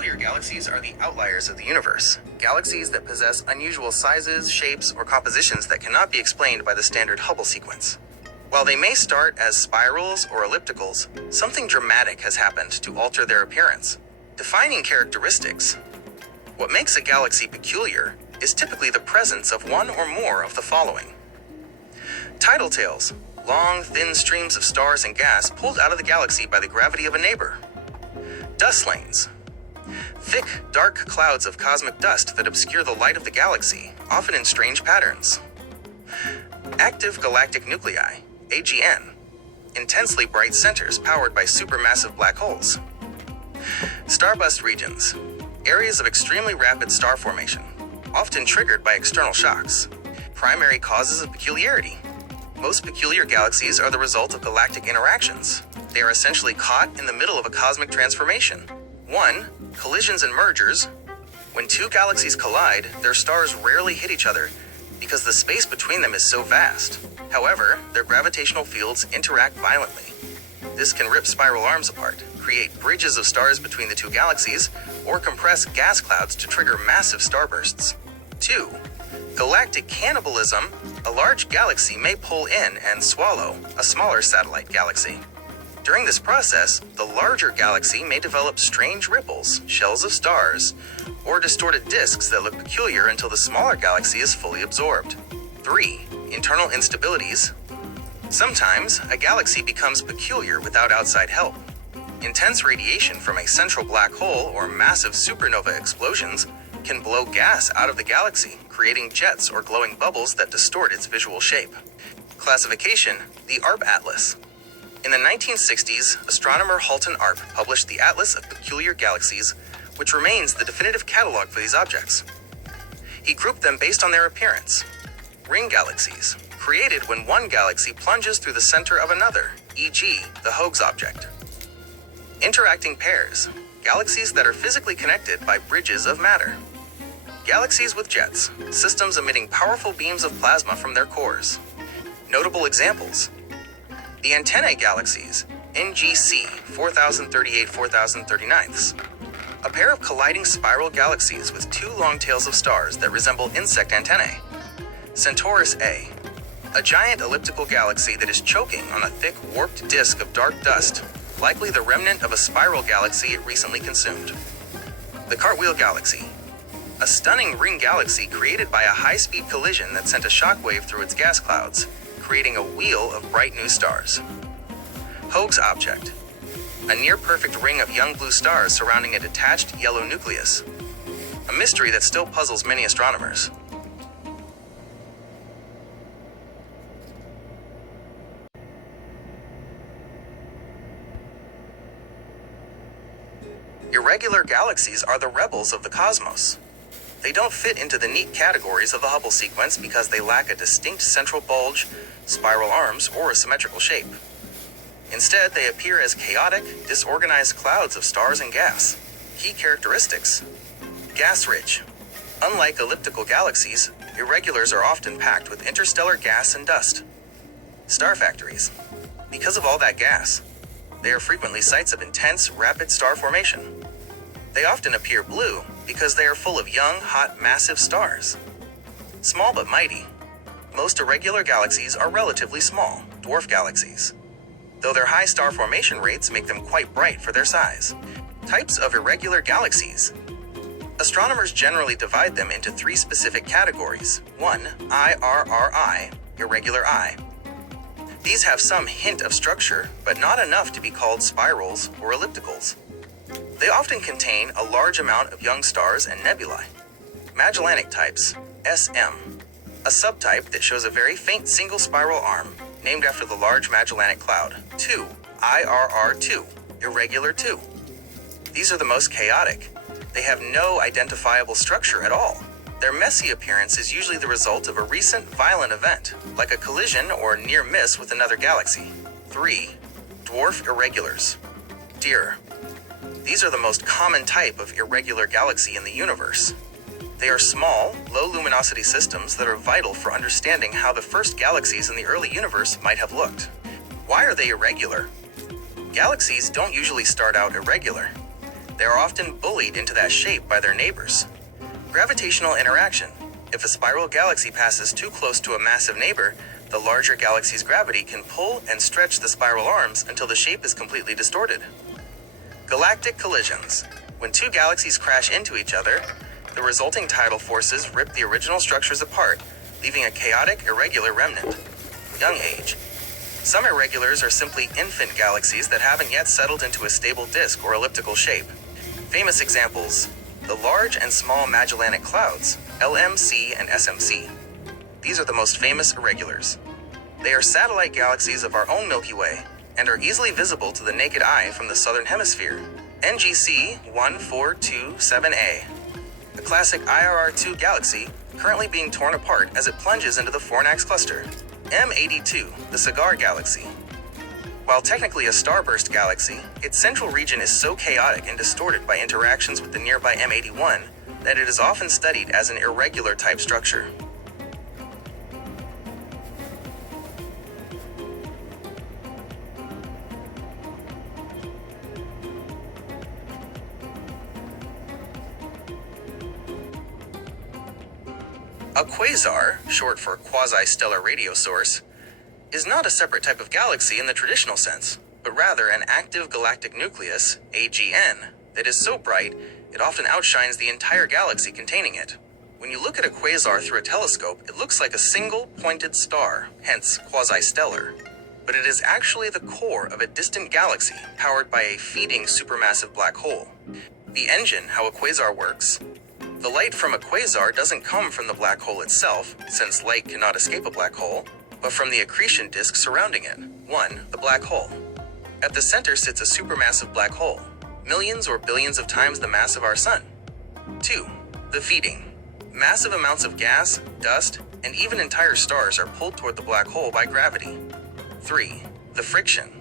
Peculiar galaxies are the outliers of the universe, galaxies that possess unusual sizes, shapes, or compositions that cannot be explained by the standard Hubble sequence. While they may start as spirals or ellipticals, something dramatic has happened to alter their appearance. Defining characteristics. What makes a galaxy peculiar is typically the presence of one or more of the following. Tidal tails, long, thin streams of stars and gas pulled out of the galaxy by the gravity of a neighbor. Dust lanes, thick, dark clouds of cosmic dust that obscure the light of the galaxy, often in strange patterns. Active galactic nuclei, AGN, intensely bright centers powered by supermassive black holes. Starburst regions, areas of extremely rapid star formation, often triggered by external shocks. Primary causes of peculiarity. Most peculiar galaxies are the result of galactic interactions. They are essentially caught in the middle of a cosmic transformation. 1. Collisions and mergers. When two galaxies collide, their stars rarely hit each other because the space between them is so vast. However, their gravitational fields interact violently. This can rip spiral arms apart, create bridges of stars between the two galaxies, or compress gas clouds to trigger massive starbursts. 2. Galactic cannibalism. A large galaxy may pull in and swallow a smaller satellite galaxy. During this process, the larger galaxy may develop strange ripples, shells of stars, or distorted disks that look peculiar until the smaller galaxy is fully absorbed. 3. Internal instabilities. Sometimes, a galaxy becomes peculiar without outside help. Intense radiation from a central black hole or massive supernova explosions can blow gas out of the galaxy, creating jets or glowing bubbles that distort its visual shape. Classification: the ARP Atlas. In the 1960s, astronomer Halton Arp published the Atlas of Peculiar Galaxies, which remains the definitive catalog for these objects. He grouped them based on their appearance. Ring galaxies, created when one galaxy plunges through the center of another, e.g., the Higgs object. Interacting pairs, galaxies that are physically connected by bridges of matter. Galaxies with jets, systems emitting powerful beams of plasma from their cores. Notable examples: the antennae galaxies, NGC 4038-4039, a pair of colliding spiral galaxies with two long tails of stars that resemble insect antennae. Centaurus A, a giant elliptical galaxy that is choking on a thick, warped disk of dark dust, likely the remnant of a spiral galaxy it recently consumed. The Cartwheel Galaxy, a stunning ring galaxy created by a high-speed collision that sent a shockwave through its gas clouds, creating a wheel of bright new stars. Higgs object, a near-perfect ring of young blue stars surrounding a detached yellow nucleus, a mystery that still puzzles many astronomers. Irregular galaxies are the rebels of the cosmos. They don't fit into the neat categories of the Hubble sequence because they lack a distinct central bulge, spiral arms, or a symmetrical shape. Instead, they appear as chaotic, disorganized clouds of stars and gas. Key characteristics: gas-rich. Unlike elliptical galaxies, irregulars are often packed with interstellar gas and dust. Star factories. Because of all that gas, they are frequently sites of intense, rapid star formation. They often appear blue because they are full of young, hot, massive stars. Small but mighty. Most irregular galaxies are relatively small, dwarf galaxies, though their high star formation rates make them quite bright for their size. Types of irregular galaxies. Astronomers generally divide them into three specific categories. 1. IRRI, irregular eye. These have some hint of structure, but not enough to be called spirals or ellipticals. They often contain a large amount of young stars and nebulae. Magellanic types, SM, a subtype that shows a very faint single spiral arm, named after the Large Magellanic Cloud. 2. IRR2, irregular 2. These are the most chaotic. They have no identifiable structure at all. Their messy appearance is usually the result of a recent violent event, like a collision or near miss with another galaxy. 3. Dwarf irregulars, DIR. These are the most common type of irregular galaxy in the universe. They are small, low-luminosity systems that are vital for understanding how the first galaxies in the early universe might have looked. Why are they irregular? Galaxies don't usually start out irregular. They are often bullied into that shape by their neighbors. Gravitational interaction. If a spiral galaxy passes too close to a massive neighbor, the larger galaxy's gravity can pull and stretch the spiral arms until the shape is completely distorted. Galactic collisions. When two galaxies crash into each other, the resulting tidal forces rip the original structures apart, leaving a chaotic, irregular remnant. Young age. Some irregulars are simply infant galaxies that haven't yet settled into a stable disk or elliptical shape. Famous examples: the Large and Small Magellanic Clouds, LMC and SMC. These are the most famous irregulars. They are satellite galaxies of our own Milky Way and are easily visible to the naked eye from the southern hemisphere. NGC 1427A, a classic IRR2 galaxy currently being torn apart as it plunges into the Fornax cluster. M82, the Cigar Galaxy. While technically a starburst galaxy, its central region is so chaotic and distorted by interactions with the nearby M81 that it is often studied as an irregular type structure. A quasar, short for quasi-stellar radio source, is not a separate type of galaxy in the traditional sense, but rather an active galactic nucleus, AGN, that is so bright it often outshines the entire galaxy containing it. When you look at a quasar through a telescope, it looks like a single pointed star, hence quasi-stellar. But it is actually the core of a distant galaxy powered by a feeding supermassive black hole. The engine, how a quasar works. The light from a quasar doesn't come from the black hole itself, since light cannot escape a black hole, but from the accretion disk surrounding it. 1. The black hole. At the center sits a supermassive black hole, millions or billions of times the mass of our sun. 2. The feeding. Massive amounts of gas, dust, and even entire stars are pulled toward the black hole by gravity. 3. The friction.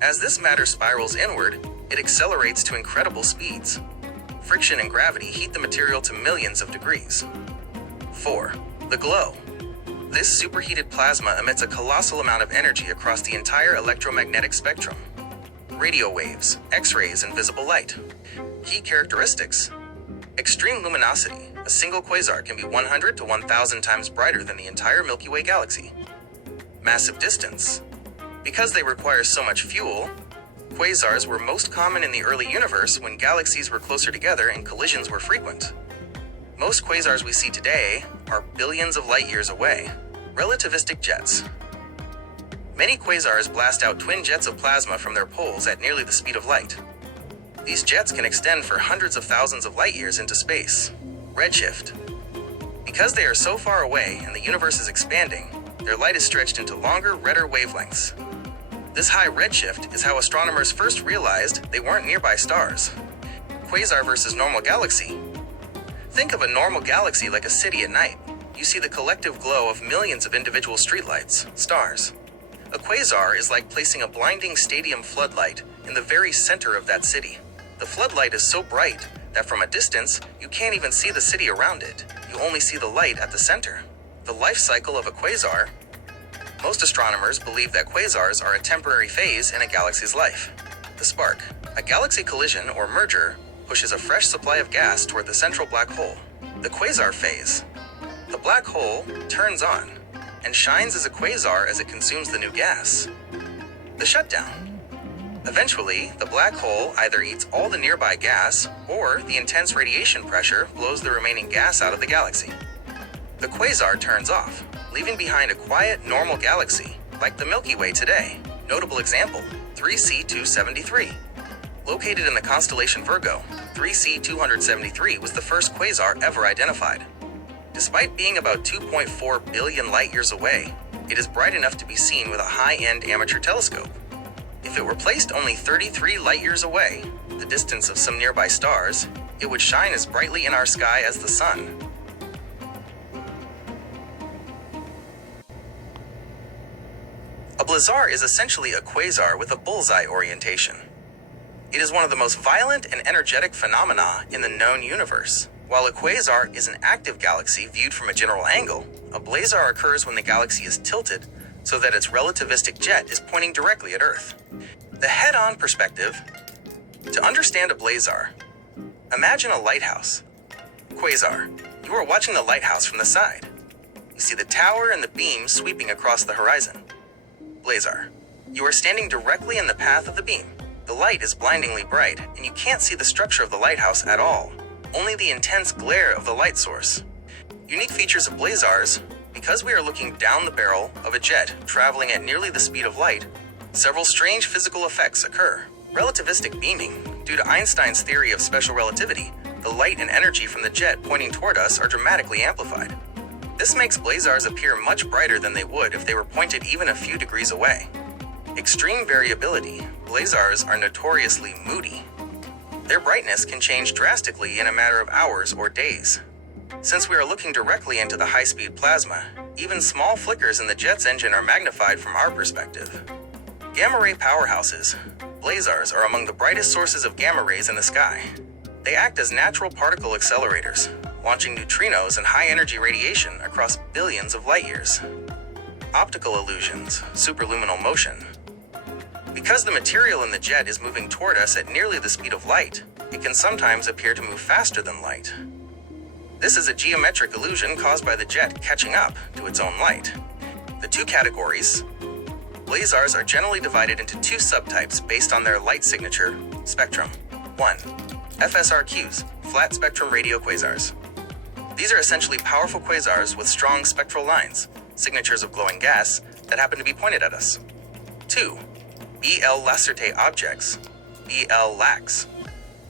As this matter spirals inward, it accelerates to incredible speeds. Friction and gravity heat the material to millions of degrees. 4. The glow. This superheated plasma emits a colossal amount of energy across the entire electromagnetic spectrum. Radio waves, X-rays, and visible light. Key characteristics. Extreme luminosity. A single quasar can be 100 to 1,000 times brighter than the entire Milky Way galaxy. Massive distance. Because they require so much fuel, quasars were most common in the early universe when galaxies were closer together and collisions were frequent. Most quasars we see today are billions of light years away. Relativistic jets. Many quasars blast out twin jets of plasma from their poles at nearly the speed of light. These jets can extend for hundreds of thousands of light years into space. Redshift. Because they are so far away and the universe is expanding, their light is stretched into longer, redder wavelengths. This high redshift is how astronomers first realized they weren't nearby stars. Quasar versus normal galaxy. Think of a normal galaxy like a city at night. You see the collective glow of millions of individual streetlights, stars. A quasar is like placing a blinding stadium floodlight in the very center of that city. The floodlight is so bright that from a distance, you can't even see the city around it. You only see the light at the center. The life cycle of a quasar. Most astronomers believe that quasars are a temporary phase in a galaxy's life. The spark. A galaxy collision or merger pushes a fresh supply of gas toward the central black hole. The quasar phase. The black hole turns on and shines as a quasar as it consumes the new gas. The shutdown. Eventually, the black hole either eats all the nearby gas or the intense radiation pressure blows the remaining gas out of the galaxy. The quasar turns off, leaving behind a quiet, normal galaxy, like the Milky Way today. Notable example, 3C273. Located in the constellation Virgo, 3C273 was the first quasar ever identified. Despite being about 2.4 billion light-years away, it is bright enough to be seen with a high-end amateur telescope. If it were placed only 33 light-years away, the distance of some nearby stars, it would shine as brightly in our sky as the sun. A blazar is essentially a quasar with a bullseye orientation. It is one of the most violent and energetic phenomena in the known universe. While a quasar is an active galaxy viewed from a general angle, a blazar occurs when the galaxy is tilted so that its relativistic jet is pointing directly at Earth. The head-on perspective To understand a blazar, imagine a lighthouse. Quasar, you are watching the lighthouse from the side. You see the tower and the beam sweeping across the horizon. Blazar, you are standing directly in the path of the beam. The light is blindingly bright, and you can't see the structure of the lighthouse at all, only the intense glare of the light source. Unique features of blazars: because we are looking down the barrel of a jet traveling at nearly the speed of light, several strange physical effects occur. Relativistic beaming. Due to Einstein's theory of special relativity, the light and energy from the jet pointing toward us are dramatically amplified. This makes blazars appear much brighter than they would if they were pointed even a few degrees away. Extreme variability. Blazars are notoriously moody. Their brightness can change drastically in a matter of hours or days. Since we are looking directly into the high-speed plasma, even small flickers in the jet's engine are magnified from our perspective. Gamma-ray powerhouses. Blazars are among the brightest sources of gamma rays in the sky. They act as natural particle accelerators, launching neutrinos and high-energy radiation across billions of light-years. Optical illusions. Superluminal motion. Because the material in the jet is moving toward us at nearly the speed of light, it can sometimes appear to move faster than light. This is a geometric illusion caused by the jet catching up to its own light. The two categories. Blazars are generally divided into two subtypes based on their light signature spectrum. 1. FSRQs, flat spectrum radio quasars. These are essentially powerful quasars with strong spectral lines, signatures of glowing gas, that happen to be pointed at us. 2. BL Lacerte objects, BL Lax.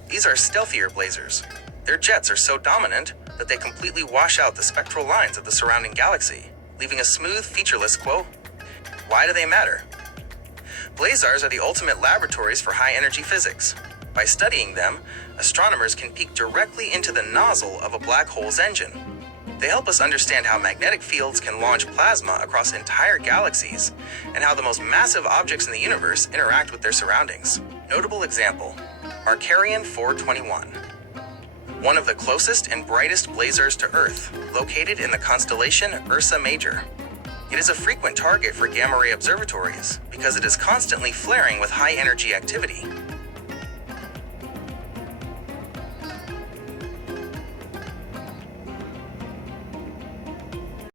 These are stealthier blazars. Their jets are so dominant that they completely wash out the spectral lines of the surrounding galaxy, leaving a smooth, featureless quo. Why do they matter? Blazars are the ultimate laboratories for high-energy physics. By studying them, astronomers can peek directly into the nozzle of a black hole's engine. They help us understand how magnetic fields can launch plasma across entire galaxies, and how the most massive objects in the universe interact with their surroundings. Notable example, Arcarian 421. One of the closest and brightest blazars to Earth, located in the constellation Ursa Major. It is a frequent target for gamma-ray observatories because it is constantly flaring with high-energy activity.